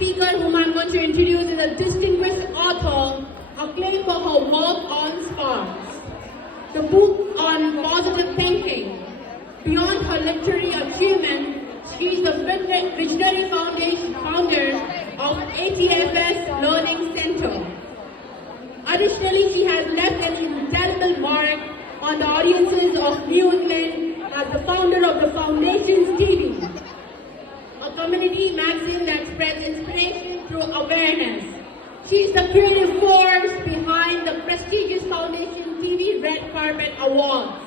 speaker whom I'm going to introduce is a distinguished author acclaimed for her work on Sparks, the book on positive thinking. Beyond her literary achievement, she is the visionary founder of ATFS Learning Center. Additionally, she has left an indelible mark on the audiences of New England as the founder of the Foundations TV, a community magazine that spreads inspiration through awareness. She is the creative force behind the prestigious Foundation TV Red Carpet Awards.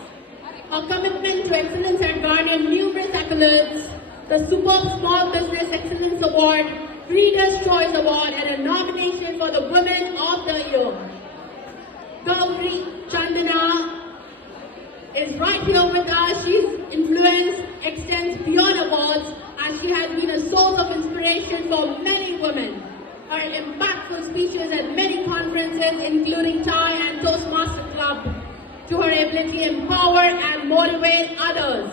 Her commitment to excellence has garnered numerous accolades, the Superb Small Business Excellence Award, Reader's Choice Award, and a nomination for the Women of the Year. Gauri Chandana is right here with us. She's influence extends beyond awards as she has been a source of inspiration for many women. Her impactful speeches at many conferences, including Thai and Toastmaster Club, to her ability to empower and motivate others.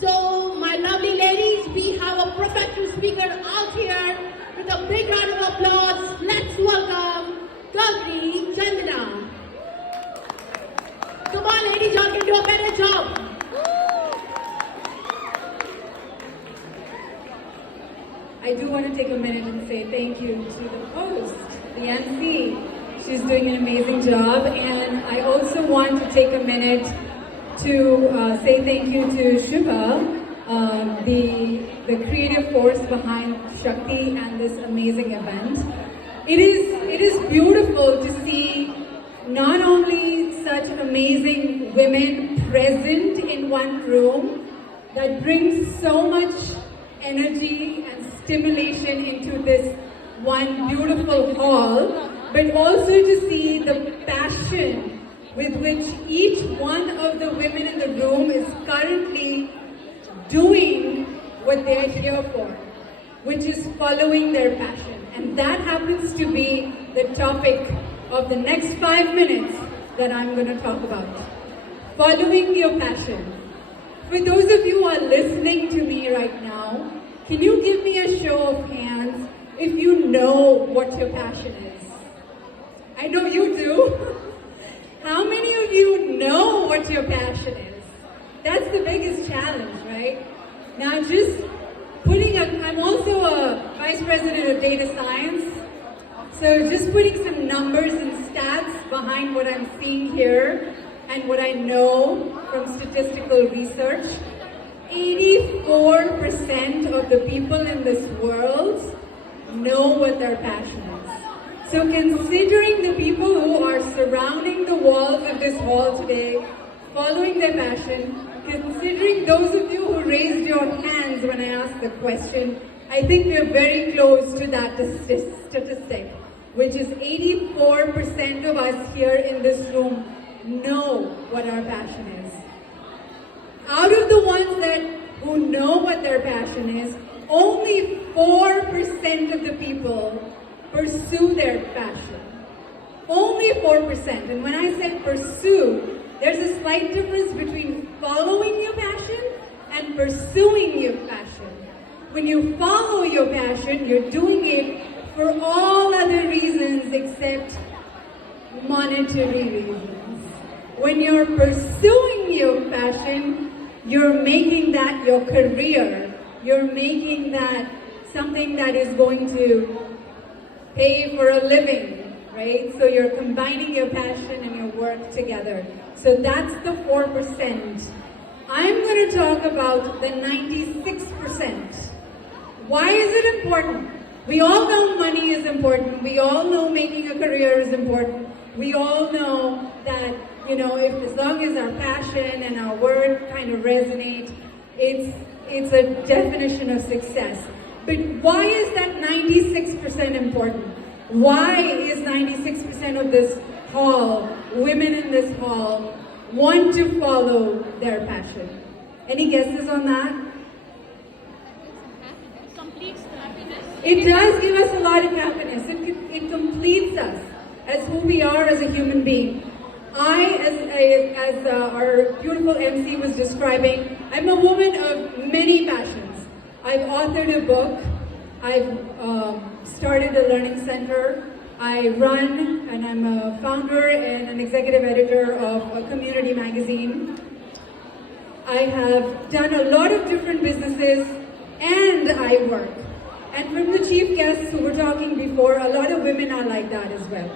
So, my lovely ladies, we have a professional speaker out here. With a big round of applause, let's welcome Gauri Chandana. Come on, ladies, y'all can do a better job. I do want to take a minute and say thank you to the host, the MC. She's doing an amazing job. And I also want to take a minute to say thank you to Shubha, the creative force behind Shakti and this amazing event. It is beautiful to see not only such amazing women present in one room that brings so much energy and stimulation into this one beautiful hall, but also to see the passion with which each one of the women in the room is currently doing what they're here for, which is following their passion. And that happens to be the topic of the next 5 minutes that I'm going to talk about. Following your passion. For those of you who are listening to me right now, can you give me a show of hands if you know what your passion is? I know you do. How many of you know what your passion is? That's the biggest challenge, right? Now just I'm also a vice president of data science. So just putting some numbers and stats behind what I'm seeing here and what I know from statistical research, 84% of the people in this world know what their passion is. So considering the people who are surrounding the walls of this hall today, following their passion, considering those of you who raised your hands when I asked the question, I think we're very close to that statistic, which is 84% of us here in this room know what our passion is. Out of the ones who know what their passion is, only 4% of the people pursue their passion. Only 4%. And when I say pursue, there's a slight difference between following your passion and pursuing your passion. When you follow your passion, you're doing it for all other reasons except monetary reasons. When you're pursuing your passion, you're making that your career. You're making that something that is going to pay for a living, right? So you're combining your passion and your work together. So that's the 4%. I'm going to talk about the 96%. Why is it important? We all know money is important. We all know making a career is important. We all know that, if as long as our passion and our work kind of resonate, it's a definition of success. But why is that 96% important? Why is 96% of this hall, women in this hall, want to follow their passion? Any guesses on that? It does give us a lot of happiness. It completes us as who we are as a human being. As our beautiful MC was describing, I'm a woman of many passions. I've authored a book. I've started a learning center. I run and I'm a founder and an executive editor of a community magazine. I have done a lot of different businesses and I work. And from the chief guests who were talking before, a lot of women are like that as well.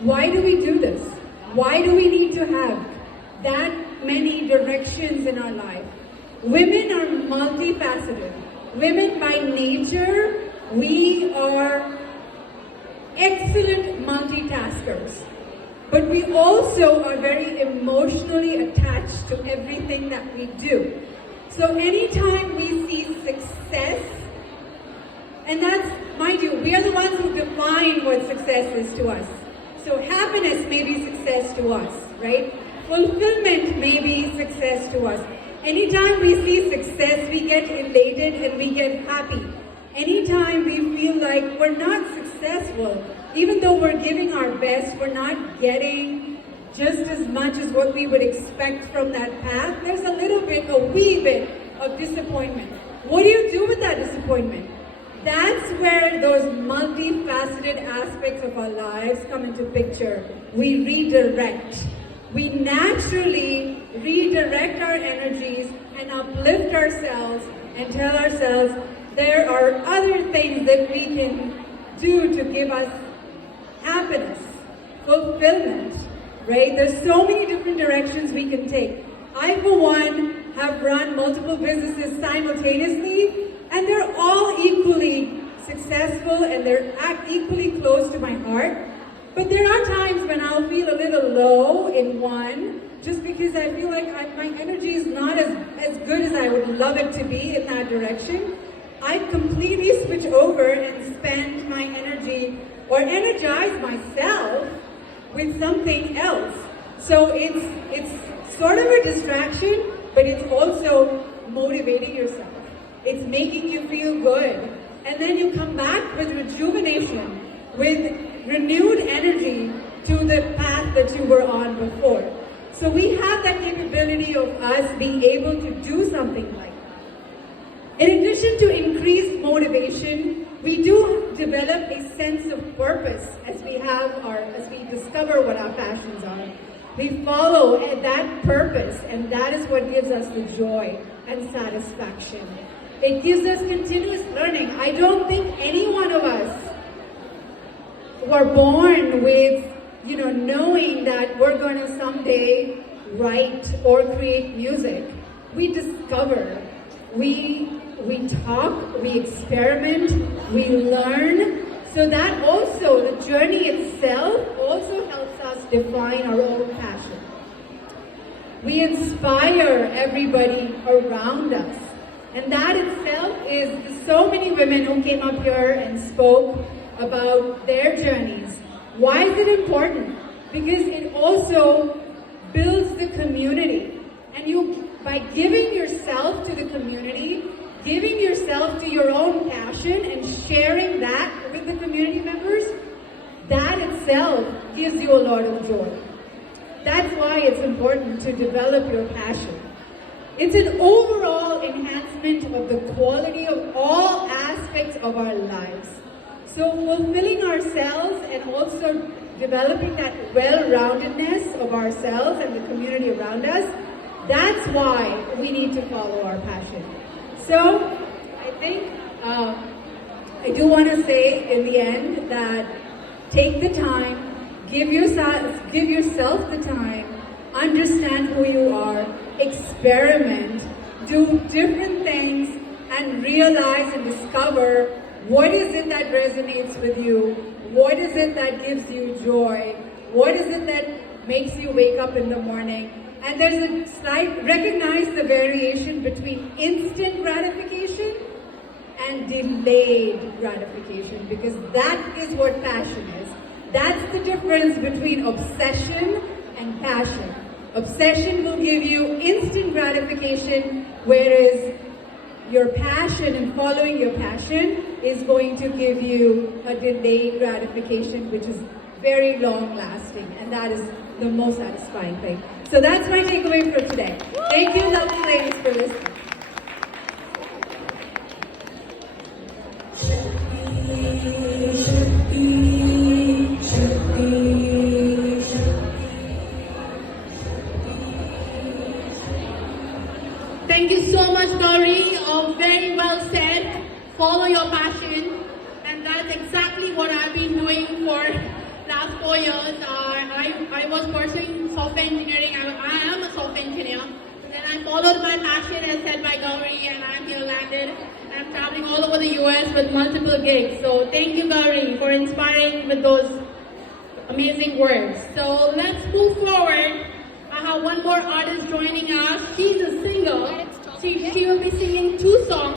Why do we do this? Why do we need to have that many directions in our life? Women are multifaceted. Women by nature, we are excellent multitaskers. But we also are very emotionally attached to everything that we do. So anytime we see success, and that's, mind you, we are the ones who define what success is to us. So happiness may be success to us, right? Fulfillment may be success to us. Anytime we see success, we get elated and we get happy. Anytime we feel like we're not successful, even though we're giving our best, we're not getting just as much as what we would expect from that path, there's a wee bit of disappointment. What do you do with that disappointment? That's where those multifaceted aspects of our lives come into picture. We redirect. We naturally redirect our energies and uplift ourselves and tell ourselves there are other things that we can do to give us happiness, fulfillment, right? There's so many different directions we can take. I, for one, have run multiple businesses simultaneously, and they're all equally successful and they're equally close to my heart. But there are times when I'll feel a little low in one, just because I feel like my energy is not as good as I would love it to be in that direction. I completely switch over and spend my energy or energize myself with something else. So it's sort of a distraction, but it's also motivating yourself. It's making you feel good. And then you come back with rejuvenation, with renewed energy to the path that you were on before. So we have that capability of us being able to do something like that. In addition to increased motivation, we do develop a sense of purpose as we discover what our passions are. We follow that purpose, and that is what gives us the joy and satisfaction. It gives us continuous learning. I don't think any one of us were born with, knowing that we're going to someday write or create music. We discover, we talk, we experiment, we learn. So that also, the journey itself also helps us define our own passion. We inspire everybody around us. And that itself is so many women who came up here and spoke about their journeys. Why is it important? Because it also builds the community. And by giving yourself to the community, giving yourself to your own passion and sharing that with the community members, that itself gives you a lot of joy. That's why it's important to develop your passion. It's an overall enhancement of the quality of all aspects of our lives. So fulfilling ourselves and also developing that well-roundedness of ourselves and the community around us, that's why we need to follow our passion. So I think I do want to say in the end that take the time, give yourself the time, understand who you are, experiment, do different things, and realize and discover what is it that resonates with you, what is it that gives you joy, what is it that makes you wake up in the morning. And there's a recognize the variation between instant gratification and delayed gratification, because that is what passion is. That's the difference between obsession and passion. Obsession will give you instant gratification, whereas your passion and following your passion is going to give you a delayed gratification, which is very long lasting, and that is the most satisfying thing. So that's my takeaway for today. Thank you, lovely ladies, for listening. Thank you so much, Gauri. Very well said. Follow your passion. And that's exactly what I've been doing for last 4 years. I was pursuing software engineering. I am a software engineer. Then I followed my passion as said by Gauri, and I'm here landed. I'm traveling all over the US with multiple gigs. So thank you, Gauri, for inspiring with those amazing words. So let's move forward. I have one more artist joining us. She's a singer. She will be singing 2 songs.